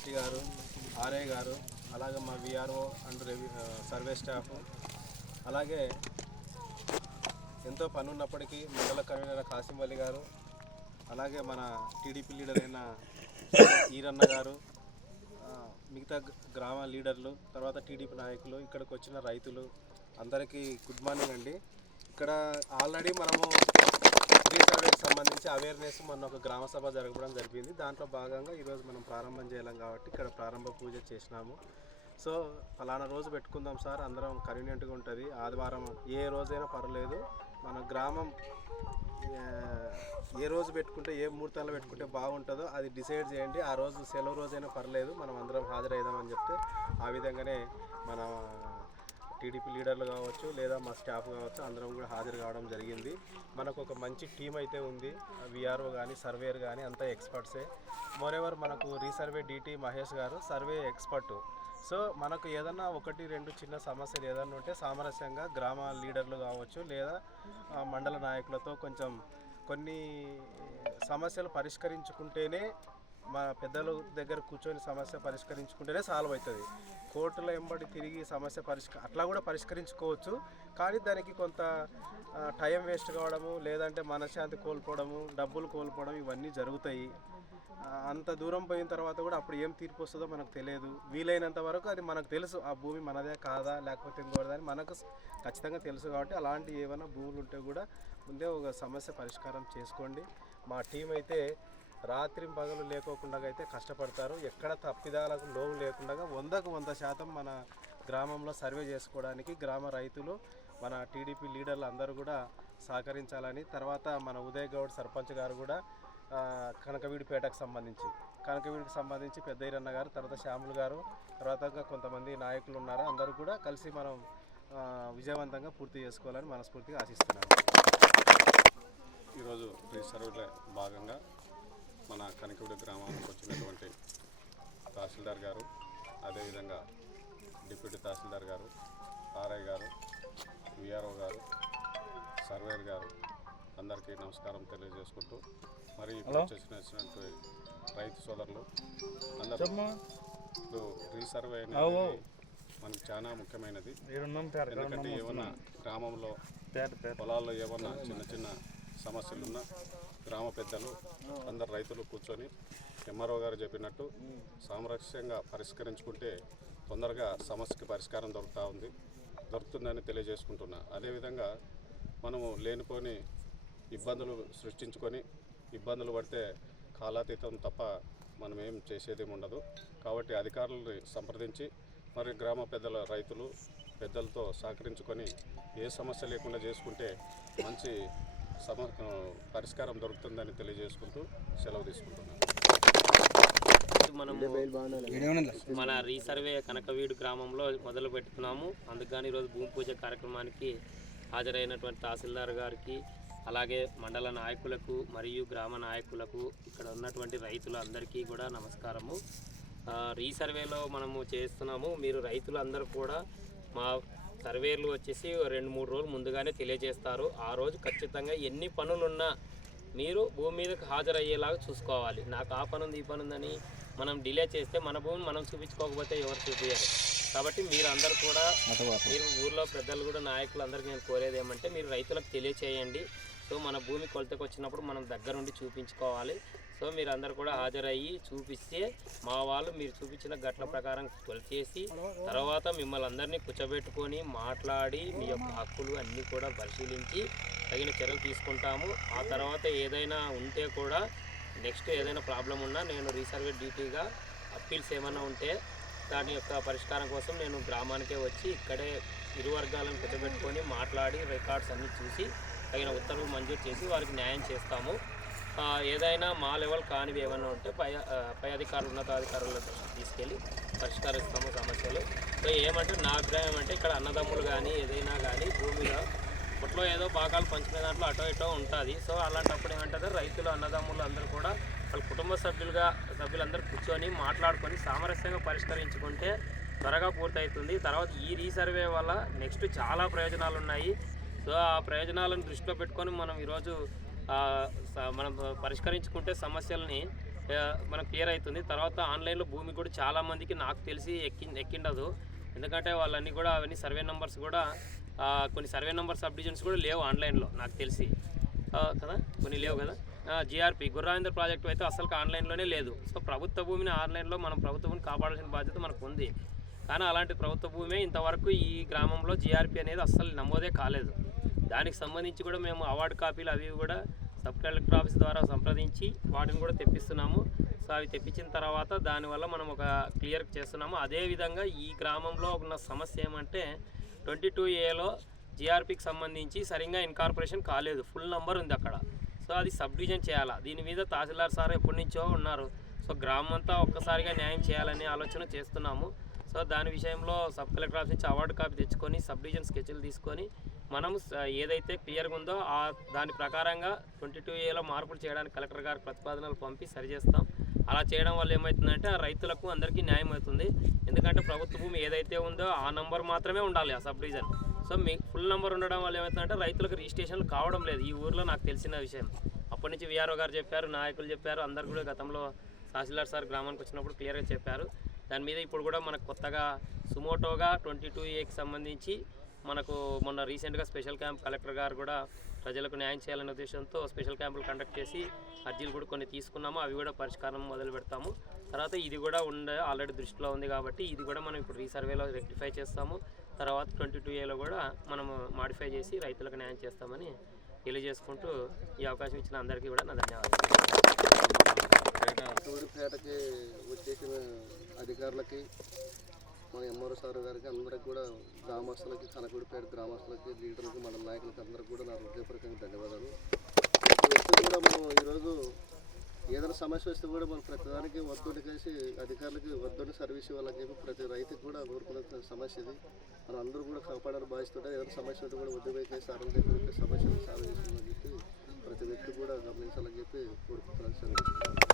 City గారు, RI గారు, అలాగే మా విఆర్ఓ అండ్ సర్వే స్టాఫ్, అలాగే ఎంతో పని ఉన్నప్పటికీ మండల కన్వీనర్ కాసిం అలీ గారు, అలాగే మన టీడీపీ లీడర్ అయిన ఈరన్న గారు, మిగతా గ్రామ లీడర్లు, తర్వాత టీడీపీ నాయకులు, ఇక్కడికి వచ్చిన రైతులు అందరికీ గుడ్ మార్నింగ్ అండి. ఇక్కడ ఆల్రెడీ మనము సర్వేకి సంబంధించి అవేర్నెస్ మొన్న ఒక గ్రామ సభ జరగడం జరిగింది. దాంట్లో భాగంగా ఈరోజు మనం ప్రారంభం చేయాలి కాబట్టి ఇక్కడ ప్రారంభ పూజ చేసినాము. సో ఫలానా రోజు పెట్టుకుందాం సార్, అందరం కన్వీనియంట్గా ఉంటుంది, ఆదివారం ఏ రోజైనా పర్లేదు, మన గ్రామం ఏ రోజు పెట్టుకుంటే ఏ ముహూర్తాల్లో పెట్టుకుంటే బాగుంటుందో అది డిసైడ్ చేయండి, ఆ రోజు సెలవు రోజైనా పర్లేదు, మనం అందరం హాజరవుదామని చెప్తే ఆ విధంగానే మన టీడీపీ లీడర్లు కావచ్చు లేదా మా స్టాఫ్ కావచ్చు అందరం కూడా హాజరు కావడం జరిగింది. మనకు ఒక మంచి టీం అయితే ఉంది, విఆర్ఓ కానీ సర్వేయర్ కానీ అంతా ఎక్స్పర్ట్సే. మోరెవర్ మనకు రీసర్వే డిటి మహేష్ గారు సర్వే ఎక్స్పర్టు. సో మనకు ఏదన్నా 1-2 చిన్న సమస్యలు ఏదన్నా ఉంటే సామరస్యంగా గ్రామ లీడర్లు కావచ్చు లేదా మండల నాయకులతో కొంచెం కొన్ని సమస్యలు పరిష్కరించుకుంటేనే, మా పెద్దల దగ్గర కూర్చొని సమస్య పరిష్కరించుకుంటేనే సాల్వ్ అవుతుంది. కోర్టులో ఎంబడి తిరిగి సమస్య అట్లా కూడా పరిష్కరించుకోవచ్చు, కానీ దానికి కొంత టైం వేస్ట్ కావడము, లేదంటే మనశ్శాంతి కోల్పోవడము, డబ్బులు కోల్పోవడం ఇవన్నీ జరుగుతాయి. అంత దూరం పోయిన తర్వాత కూడా అప్పుడు ఏం తీర్పు వస్తుందో మనకు తెలియదు. వీలైనంత వరకు అది మనకు తెలుసు, ఆ భూమి మనదే కాదా లేకపోతే ఇంకోటిదని మనకు ఖచ్చితంగా తెలుసు. కాబట్టి అలాంటి ఏమైనా భూములు ఉంటే కూడా ముందే ఒక సమస్య పరిష్కారం చేసుకోండి. మా టీం అయితే రాత్రి పగలు లేకోకుండా అయితే కష్టపడతారు. ఎక్కడ తప్పిదాలకు లోవు లేకుండా 100% మన గ్రామంలో సర్వే చేసుకోవడానికి గ్రామ రైతులు, మన టీడీపీ లీడర్లు అందరూ కూడా సహకరించాలని, తర్వాత మన ఉదయ్ గౌడ్ సర్పంచ్ గారు కూడా కనకవీడికి సంబంధించి పెద్ద ఈరన్న గారు, తర్వాత శ్యాములు గారు, తర్వాత కొంతమంది నాయకులు ఉన్నారు, అందరూ కూడా కలిసి మనం విజయవంతంగా పూర్తి చేసుకోవాలని మనస్ఫూర్తిగా ఆశిస్తున్నాను. ఈరోజు రీసర్వేలో భాగంగా మన కనకవీడి గ్రామానికి వచ్చినటువంటి తహసీల్దార్ గారు, అదేవిధంగా డిప్యూటీ తహసీల్దార్ గారు, ఆర్ఐ గారు, విఆర్ఓ గారు, సర్వేయర్ గారు అందరికీ నమస్కారం తెలియజేసుకుంటూ, మరి ఇప్పుడు వచ్చినటువంటి రైతు సోదరులు అందరూ, ఇప్పుడు రీసర్వే అనేది మనకు చాలా ముఖ్యమైనది. ఎందుకంటే ఏమన్నా గ్రామంలో పొలాల్లో ఏమన్నా చిన్న చిన్న సమస్యలున్నా గ్రామ పెద్దలు అందరు రైతులు కూర్చొని ఎంఆర్ఓ గారు చెప్పినట్టు సామరస్యంగా పరిష్కరించుకుంటే తొందరగా సమస్యకి పరిష్కారం దొరుకుతుందని తెలియజేసుకుంటున్నా. అదేవిధంగా మనము లేనిపోని ఇబ్బందులు సృష్టించుకొని ఇబ్బందులు పడితే కాలాతీతం తప్ప మనం ఏం చేసేదేమి ఉండదు. కాబట్టి అధికారులని సంప్రదించి మరి గ్రామ రైతులు పెద్దలతో సహకరించుకొని ఏ సమస్య లేకుండా చేసుకుంటే మంచి పరిష్కారం దొరుకుతుందని తెలియజేసుకుంటూ సెలవు తీసుకుంటున్నాను. మన రీసర్వే కనకవీడు గ్రామంలో మొదలు పెట్టుకున్నాము. అందుకని ఈరోజు భూమి పూజ కార్యక్రమానికి హాజరైనటువంటి తహసీల్దార్ గారికి, అలాగే మండల నాయకులకు మరియు గ్రామ నాయకులకు, ఇక్కడ ఉన్నటువంటి రైతులందరికీ కూడా నమస్కారము. రీసర్వేలో మనము చేస్తున్నాము. మీరు రైతులందరూ కూడా మా సర్వేలు వచ్చేసి 2-3 రోజులు ముందుగానే తెలియజేస్తారు. ఆ రోజు ఖచ్చితంగా ఎన్ని పనులున్నా మీరు భూమి మీదకి హాజరయ్యేలాగా చూసుకోవాలి. నాకు ఆ పని ఉంది ఈ పని ఉందని మనం డిలే చేస్తే మన భూమిని మనం చూపించుకోకపోతే ఎవరు చూపించారు. కాబట్టి మీరు అందరూ కూడా, మీరు ఊర్లో పెద్దలు కూడా నాయకులు అందరికీ నేను కోరేది ఏమంటే, మీరు రైతులకు తెలియచేయండి. సో మన భూమి కొలతకు వచ్చినప్పుడు మనం దగ్గరుండి చూపించుకోవాలి. సో మీరు అందరు కూడా హాజరయ్యి చూపిస్తే మా వాళ్ళు మీరు చూపించిన గట్ల ప్రకారం కొలిచేసి తర్వాత మిమ్మల్ని అందరినీ కూర్చోబెట్టుకొని మాట్లాడి మీ యొక్క హక్కులు అన్నీ కూడా పరిశీలించి తగిన చర్యలు తీసుకుంటాము. ఆ తర్వాత ఏదైనా ఉంటే కూడా నెక్స్ట్ ఏదైనా ప్రాబ్లం ఉన్నా నేను రీసర్వే డ్యూటీగా అప్పీల్స్ ఏమైనా ఉంటే దాని యొక్క పరిష్కారం కోసం నేను గ్రామానికే వచ్చి ఇక్కడే ఇరు వర్గాలను కూర్చోబెట్టుకొని మాట్లాడి రికార్డ్స్ అన్నీ చూసి తగిన ఉత్తర్వులు మంజూరు చేసి వారికి న్యాయం చేస్తాము. ఏదైనా మా లెవెల్ కానివి ఏమైనా ఉంటే పై అధికారులు, ఉన్నతాధికారులకు తీసుకెళ్ళి పరిష్కరిస్తాము సమస్యలు. సో ఏమంటే నా అభిప్రాయం అంటే, ఇక్కడ అన్నదమ్ములు కానీ ఏదైనా కానీ భూమిలో అప్పట్లో ఏదో భాగాలు పంచుకునే దాంట్లో అటో ఇటో ఉంటుంది. సో అలాంటప్పుడు ఏమంటుంది, రైతులు అన్నదమ్ములు అందరూ కూడా వాళ్ళ కుటుంబ సభ్యులందరూ కూర్చొని మాట్లాడుకొని సామరస్యంగా పరిష్కరించుకుంటే త్వరగా పూర్తవుతుంది. తర్వాత ఈ రీసర్వే వల్ల నెక్స్ట్ చాలా ప్రయోజనాలు ఉన్నాయి. సో ఆ ప్రయోజనాలను దృష్టిలో పెట్టుకొని మనం ఈరోజు మనం పరిష్కరించుకుంటే సమస్యల్ని మనకు క్లియర్ అవుతుంది. తర్వాత ఆన్లైన్లో భూమి కూడా చాలామందికి నాకు తెలిసి ఎక్కిండదు. ఎందుకంటే అవన్నీ సర్వే నెంబర్స్ కూడా కొన్ని సర్వే నెంబర్ సబ్ డివిజన్స్ కూడా లేవు ఆన్లైన్లో నాకు తెలిసి కదా, కొన్ని లేవు కదా. జిఆర్పి గుర్రావేంద్ర ప్రాజెక్టు అయితే అసలు ఆన్లైన్లోనే లేదు. సో ప్రభుత్వ భూమిని ఆన్లైన్లో మనం ప్రభుత్వ భూమిని కాపాడాల్సిన బాధ్యత మనకు ఉంది. కానీ అలాంటి ప్రభుత్వ భూమి ఇంతవరకు ఈ గ్రామంలో జిఆర్పి అనేది అస్సలు నమోదే కాలేదు. దానికి సంబంధించి కూడా మేము అవార్డు కాపీలు అవి కూడా సబ్ కలెక్టర్ ఆఫీస్ ద్వారా సంప్రదించి వాటిని కూడా తెప్పిస్తున్నాము. సో అవి తెప్పించిన తర్వాత దానివల్ల మనం ఒక క్లియర్ చేస్తున్నాము. అదేవిధంగా ఈ గ్రామంలో ఉన్న సమస్య ఏమంటే 22A జిఆర్పికి సంబంధించి సరిగ్గా ఇన్కార్పొరేషన్ కాలేదు. ఫుల్ నెంబర్ ఉంది అక్కడ. సో అది సబ్ డివిజన్ చేయాలా. దీని మీద తహసీల్దార్ సార్ ఎప్పటి నుంచో ఉన్నారు. సో గ్రామం అంతా ఒక్కసారిగా న్యాయం చేయాలనే ఆలోచన చేస్తున్నాము. సో దాని విషయంలో సబ్ కలెక్టర్ ఆఫీస్ నుంచి అవార్డు కాపీ తెచ్చుకొని సబ్ డివిజన్ స్కెచ్లు తీసుకొని మనం ఏదైతే క్లియర్గా ఉందో దాని ప్రకారంగా 22A మార్పులు చేయడానికి కలెక్టర్ గారికి ప్రతిపాదనలు పంపి సరిచేస్తాం. అలా చేయడం వల్ల ఏమవుతుందంటే ఆ రైతులకు అందరికీ న్యాయం అవుతుంది. ఎందుకంటే ప్రభుత్వ భూమి ఏదైతే ఉందో ఆ నంబర్ మాత్రమే ఉండాలి ఆ సబ్ డివిజన్. సో మీకు ఫుల్ నెంబర్ ఉండడం వల్ల ఏమవుతుందంటే రైతులకు రిజిస్ట్రేషన్లు కావడం లేదు. ఈ ఊర్లో నాకు తెలిసిన విషయం. అప్పటి నుంచి విఆర్ఓ గారు చెప్పారు, నాయకులు చెప్పారు, అందరు కూడా గతంలో తహసీల్దార్ సార్ గ్రామానికి వచ్చినప్పుడు క్లియర్గా చెప్పారు. దాని మీద ఇప్పుడు కూడా మనకు కొత్తగా సుమోటోగా 22Aకి సంబంధించి మనకు మొన్న రీసెంట్గా స్పెషల్ క్యాంప్ కలెక్టర్ గారు కూడా ప్రజలకు న్యాయం చేయాలనే ఉద్దేశంతో స్పెషల్ క్యాంపులు కండక్ట్ చేసి అర్జీలు కూడా కొన్ని తీసుకున్నాము. అవి కూడా పరిష్కారం మొదలు పెడతాము. తర్వాత ఇది కూడా ఆల్రెడీ దృష్టిలో ఉంది కాబట్టి ఇది కూడా మనం ఇప్పుడు రీసర్వేలో రెక్టిఫై చేస్తాము. తర్వాత 22A కూడా మనము మాడిఫై చేసి రైతులకు న్యాయం చేస్తామని తెలియజేసుకుంటూ ఈ అవకాశం ఇచ్చిన అందరికీ కూడా నా ధన్యవాదాలు. తూడిపేటకి వచ్చేసిన అధికారులకి మన ఎంఆర్ఓ సార్ గారికి అందరికి కూడా గ్రామస్తులకి కనకూడిపేట గ్రామస్తులకి లీడర్లకి మన నాయకులకి అందరికి కూడా నా హృదయపూర్వకంగా ధన్యవాదాలు. ప్రతి కూడా మనం ఈరోజు ఏదైనా సమస్య వస్తే కూడా మనం ప్రతిదానికి వద్దుని కలిసి అధికారులకి వద్దుని సర్వీస్ ఇవ్వాలని చెప్పి ప్రతి రైతుకి కూడా కోరుకునే సమస్య ఇది. మనం అందరూ కూడా కాపాడాలని భావిస్తుంటే ఏదైనా సమస్య ఉంటే కూడా వద్దు వేకేసి అరంగేసి సమస్యను సాల్వ్ చేస్తుందని చెప్పి ప్రతి వ్యక్తి కూడా గమనించాలని చెప్పి కోరుకుంటున్నాను సార్.